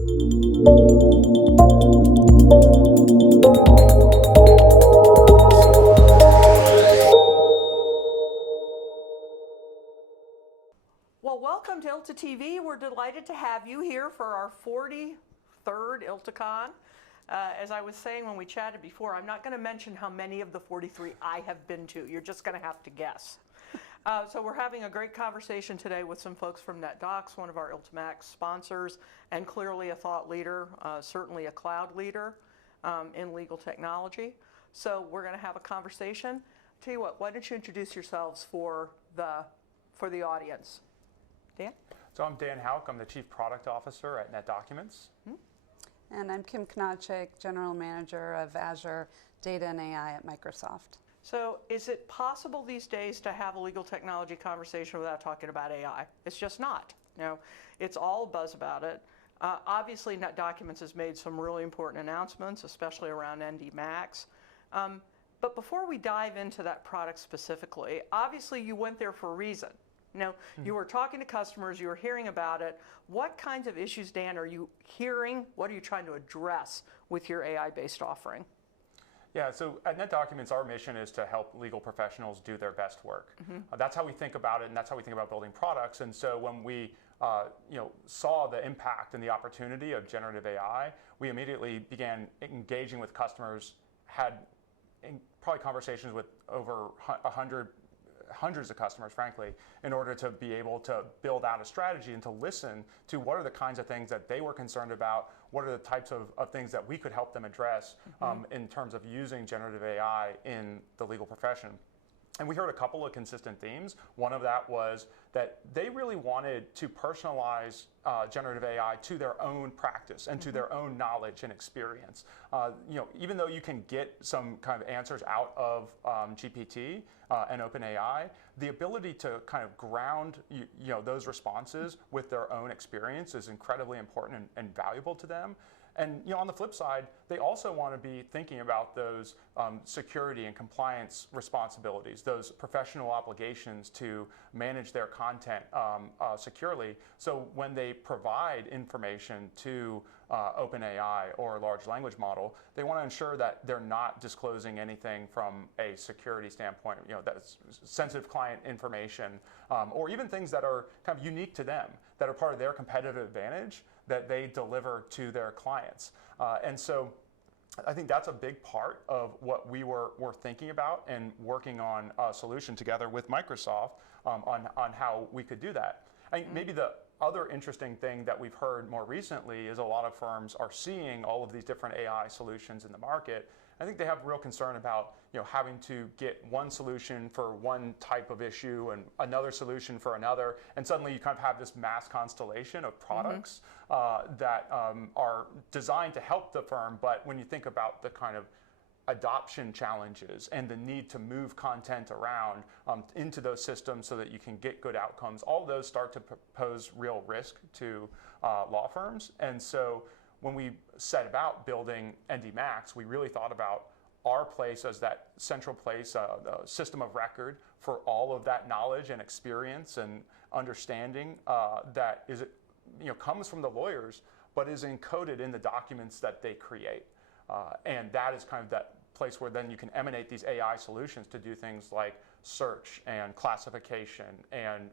Well, welcome to ILTA TV. We're delighted to have you here for our 43rd ILTACON. As I was saying when we chatted before, I'm not going to mention how many of the 43 I have been to. You're just going to have to guess. So we're having a great conversation today with some folks from NetDocs, one of our ILTAMAX sponsors, and clearly a thought leader, certainly a cloud leader in legal technology. So we're going to have a conversation. Tell you what, why don't you introduce yourselves for the audience? Dan? So I'm Dan Houck. I'm the Chief Product Officer at NetDocuments. And I'm Kim Knodczyk, General Manager of Azure Data and AI at Microsoft. So is it possible these days to have a legal technology conversation without talking about AI? It's just not. You know, it's all buzz about it. Obviously, NetDocuments has made some really important announcements, especially around NDMax. But before we dive into that product specifically, obviously you went there for a reason. You know, you were talking to customers, you were hearing about it. What kinds of issues, Dan, are you hearing? What are you trying to address with your AI-based offering? Yeah, so at NetDocuments, our mission is to help legal professionals do their best work. That's how we think about it, and that's how we think about building products. And so when we saw the impact and the opportunity of generative AI, we immediately began engaging with customers, had probably conversations with over hundreds of customers, frankly, in order to be able to build out a strategy and to listen to what are the kinds of things that they were concerned about, what are the types of things that we could help them address in terms of using generative AI in the legal profession. And we heard a couple of consistent themes. One of that was that they really wanted to personalize generative AI to their own practice and to their own knowledge and experience. Even though you can get some kind of answers out of GPT and OpenAI, the ability to kind of ground those responses with their own experience is incredibly important and valuable to them. And on the flip side, they also want to be thinking about those security and compliance responsibilities, those professional obligations to manage their content securely. So when they provide information to OpenAI or a large language model, they want to ensure that they're not disclosing anything from a security standpoint, that's sensitive client information, or even things that are kind of unique to them, that are part of their competitive advantage that they deliver to their clients. And so I think that's a big part of what we were thinking about and working on a solution together with Microsoft on how we could do that. I think maybe the other interesting thing that we've heard more recently is a lot of firms are seeing all of these different AI solutions in the market. I think they have real concern about having to get one solution for one type of issue and another solution for another, and suddenly you kind of have this mass constellation of products that are designed to help the firm. But when you think about the kind of adoption challenges and the need to move content around into those systems so that you can get good outcomes, all of those start to pose real risk to law firms. And so when we set about building NDMax, we really thought about our place as that central place, the system of record for all of that knowledge and experience and understanding that comes from the lawyers, but is encoded in the documents that they create. And that is kind of that place where then you can emanate these AI solutions to do things like search and classification and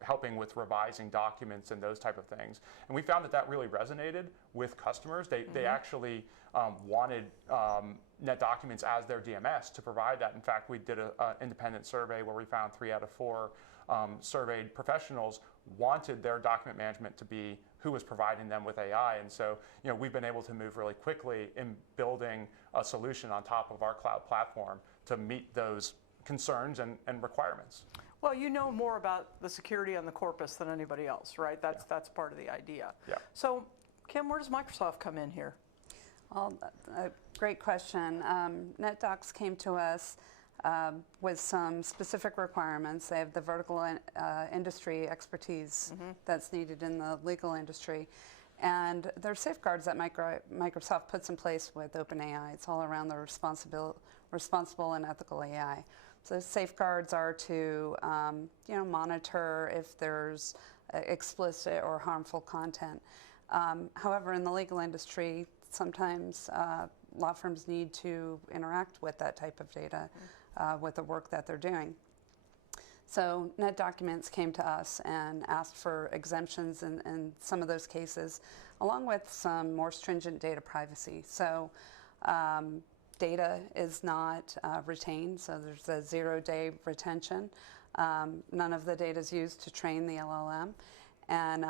helping with revising documents and those type of things. And we found that really resonated with customers. They actually wanted NetDocuments as their DMS to provide that. In fact, we did an independent survey where we found 3 out of 4 surveyed professionals wanted their document management to be who was providing them with AI. And so we've been able to move really quickly in building a solution on top of our cloud platform to meet those concerns and requirements. Well, you know more about the security on the corpus than anybody else, right? That's part of the idea. Yeah. So, Kim, where does Microsoft come in here? Well, a great question. NetDocs came to us with some specific requirements. They have the vertical industry expertise that's needed in the legal industry. And there are safeguards that Microsoft puts in place with OpenAI. It's all around the responsible and ethical AI. So the safeguards are to monitor if there's explicit or harmful content. However, in the legal industry, sometimes law firms need to interact with that type of data with the work that they're doing. So NetDocuments came to us and asked for exemptions in some of those cases, along with some more stringent data privacy. So data is not retained, so there's a 0-day retention. None of the data is used to train the LLM. And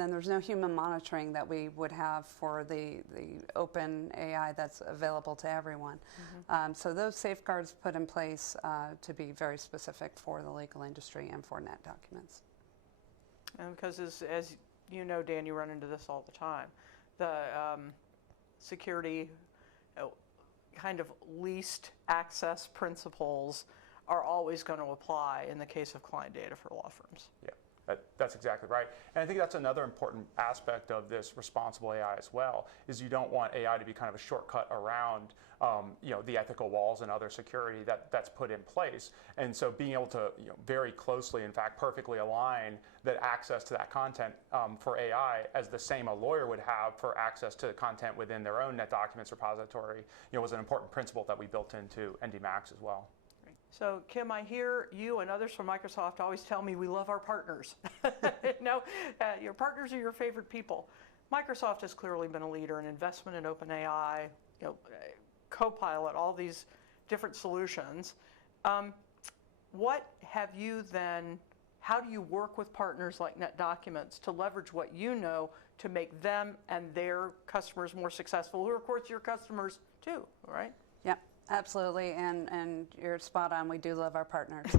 then there's no human monitoring that we would have for the open AI that's available to everyone. So those safeguards put in place to be very specific for the legal industry and for NetDocuments. And because as you know, Dan, you run into this all the time. The security kind of least access principles are always going to apply in the case of client data for law firms. Yeah. That's exactly right. And I think that's another important aspect of this responsible AI as well, is you don't want AI to be kind of a shortcut around the ethical walls and other security that's put in place. And so being able to very closely, in fact, perfectly align that access to that content for AI as the same a lawyer would have for access to content within their own NetDocuments repository was an important principle that we built into ND Max as well. So, Kim, I hear you and others from Microsoft always tell me we love our partners. Your partners are your favorite people. Microsoft has clearly been a leader in investment in OpenAI, Copilot, all these different solutions. What have you then, how do you work with partners like NetDocuments to leverage what you know to make them and their customers more successful, who are, of course, your customers too, right? Yeah. Absolutely, and you're spot on. We do love our partners.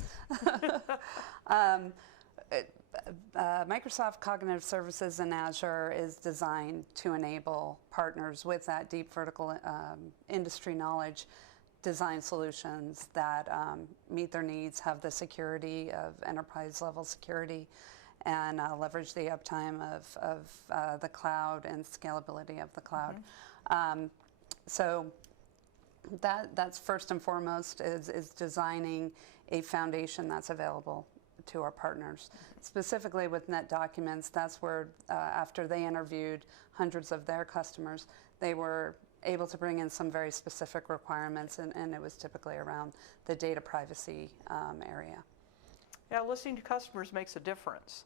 Microsoft Cognitive Services in Azure is designed to enable partners with that deep vertical industry knowledge, design solutions that meet their needs, have the security of enterprise-level security, and leverage the uptime of the cloud and scalability of the cloud. So that's first and foremost is designing a foundation that's available to our partners. Specifically with NetDocuments, that's where after they interviewed hundreds of their customers, they were able to bring in some very specific requirements, and it was typically around the data privacy area. Yeah, listening to customers makes a difference.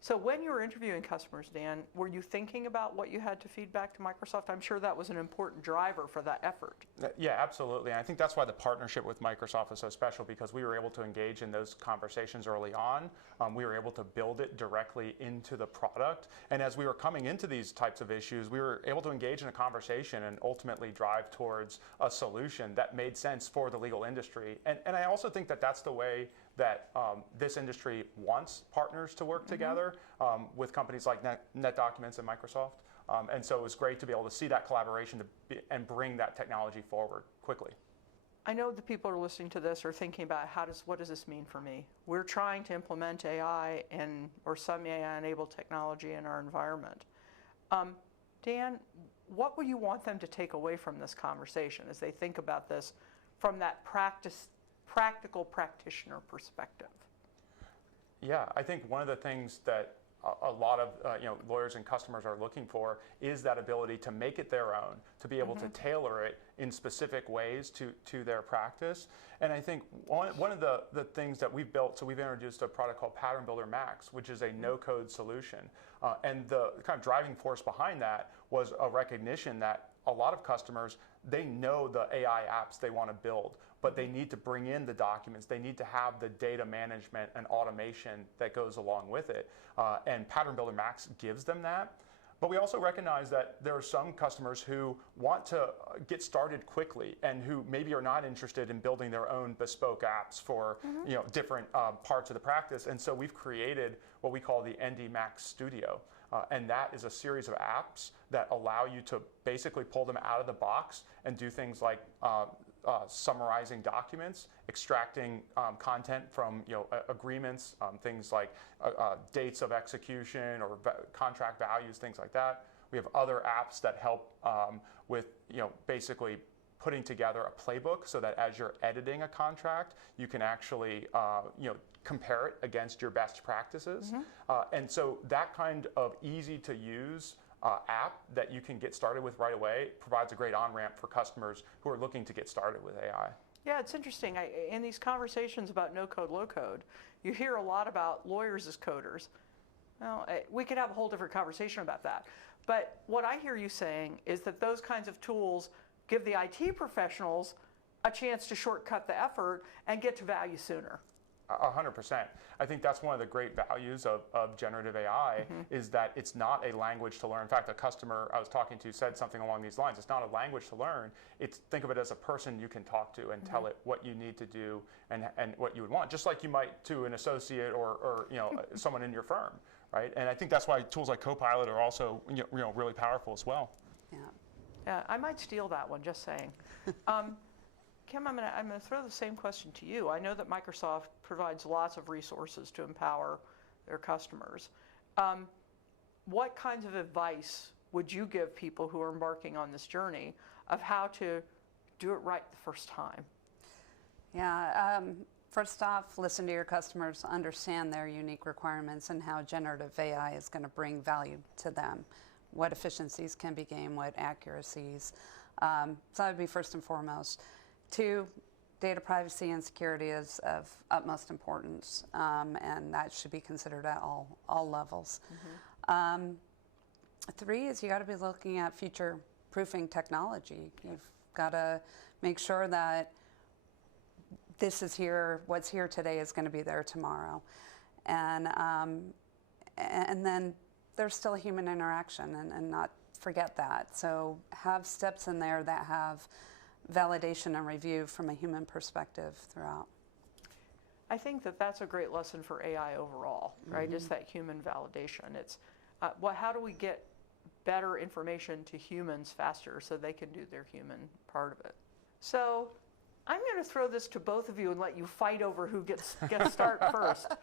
So when you were interviewing customers, Dan, were you thinking about what you had to feed back to Microsoft? I'm sure that was an important driver for that effort. Yeah, absolutely. And I think that's why the partnership with Microsoft is so special, because we were able to engage in those conversations early on. We were able to build it directly into the product. And as we were coming into these types of issues, we were able to engage in a conversation and ultimately drive towards a solution that made sense for the legal industry. And I also think that that's the way that this industry wants partners to work together with companies like NetDocuments and Microsoft. And so it was great to be able to see that collaboration and bring that technology forward quickly. I know the people who are listening to this are thinking about what does this mean for me? We're trying to implement AI or some AI-enabled technology in our environment. Dan, what would you want them to take away from this conversation as they think about this from that practical practitioner perspective? Yeah, I think one of the things that a lot of lawyers and customers are looking for is that ability to make it their own, to be able to tailor it in specific ways to their practice. And I think one of the things that we've built, so we've introduced a product called Pattern Builder Max, which is a no-code solution. And the kind of driving force behind that was a recognition that a lot of customers, they know the AI apps they want to build, but they need to bring in the documents. They need to have the data management and automation that goes along with it. And Pattern Builder Max gives them that. But we also recognize that there are some customers who want to get started quickly and who maybe are not interested in building their own bespoke apps for different parts of the practice. And so we've created what we call the ND Max Studio. And that is a series of apps that allow you to basically pull them out of the box and do things like summarizing documents, extracting content from agreements, things like dates of execution or contract values, things like that. We have other apps that help with basically putting together a playbook so that as you're editing a contract, you can actually compare it against your best practices. And so that kind of easy to use app that you can get started with right away provides a great on-ramp for customers who are looking to get started with AI. Yeah, it's interesting. In these conversations about no code, low code, you hear a lot about lawyers as coders. Well, we could have a whole different conversation about that. But what I hear you saying is that those kinds of tools give the IT professionals a chance to shortcut the effort and get to value sooner. 100%. I think that's one of the great values of generative AI is that it's not a language to learn. In fact, a customer I was talking to said something along these lines. It's not a language to learn. Think of it as a person you can talk to and tell it what you need to do and what you would want, just like you might to an associate or someone in your firm, right? And I think that's why tools like Copilot are also really powerful as well. Yeah. Yeah, I might steal that one, just saying. Kim, I'm gonna throw the same question to you. I know that Microsoft provides lots of resources to empower their customers. What kinds of advice would you give people who are embarking on this journey of how to do it right the first time? Yeah, first off, listen to your customers, understand their unique requirements and how generative AI is going to bring value to them. What efficiencies can be gained, what accuracies. So that would be first and foremost. 2, data privacy and security is of utmost importance, and that should be considered at all levels. 3 is you got to be looking at future-proofing technology. You've got to make sure that this is here, what's here today is going to be there tomorrow. And then there's still human interaction, and not forget that. So have steps in there that have validation and review from a human perspective throughout. I think that that's a great lesson for AI overall, right? Just that human validation. It's how do we get better information to humans faster so they can do their human part of it? So I'm going to throw this to both of you and let you fight over who gets start first.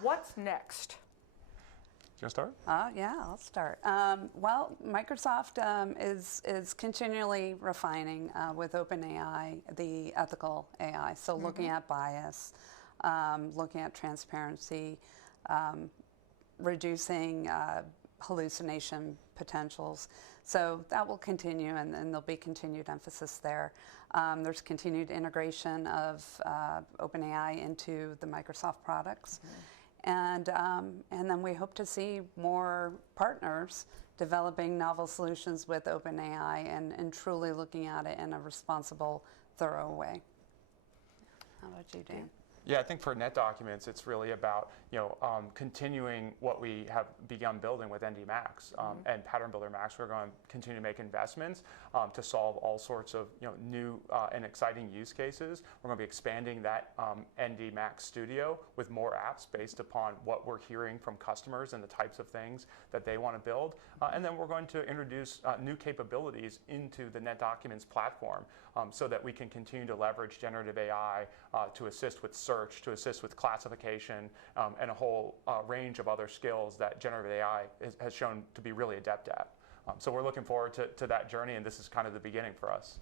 What's next? Do you want to start? Yeah, I'll start. Well, Microsoft is continually refining with OpenAI the ethical AI. So looking at bias, looking at transparency, reducing hallucination potentials. So that will continue, and there'll be continued emphasis there. There's continued integration of OpenAI into the Microsoft products. And then we hope to see more partners developing novel solutions with OpenAI and truly looking at it in a responsible, thorough way. How about you, Dan? Yeah, I think for NetDocuments, it's really about continuing what we have begun building with ND Max and Pattern Builder Max. We're going to continue to make investments to solve all sorts of new and exciting use cases. We're going to be expanding that ND Max Studio with more apps based upon what we're hearing from customers and the types of things that they want to build. And then we're going to introduce new capabilities into the NetDocuments platform so that we can continue to leverage generative AI to assist with search, to assist with classification, and a whole range of other skills that generative AI has shown to be really adept at. So we're looking forward to that journey, and this is kind of the beginning for us.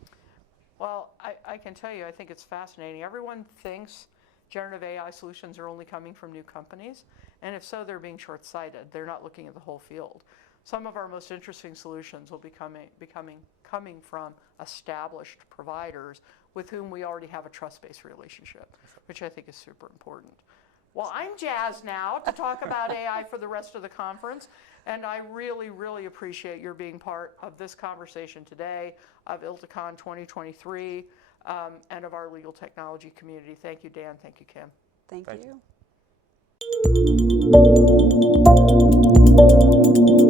Well, I can tell you, I think it's fascinating. Everyone thinks generative AI solutions are only coming from new companies, and if so, they're being short-sighted. They're not looking at the whole field. Some of our most interesting solutions will be coming from established providers with whom we already have a trust-based relationship, which I think is super important. Well, I'm jazzed now to talk about AI for the rest of the conference, and I really, really appreciate your being part of this conversation today, of ILTACON 2023, and of our legal technology community. Thank you, Dan. Thank you, Kim. Thank you. You.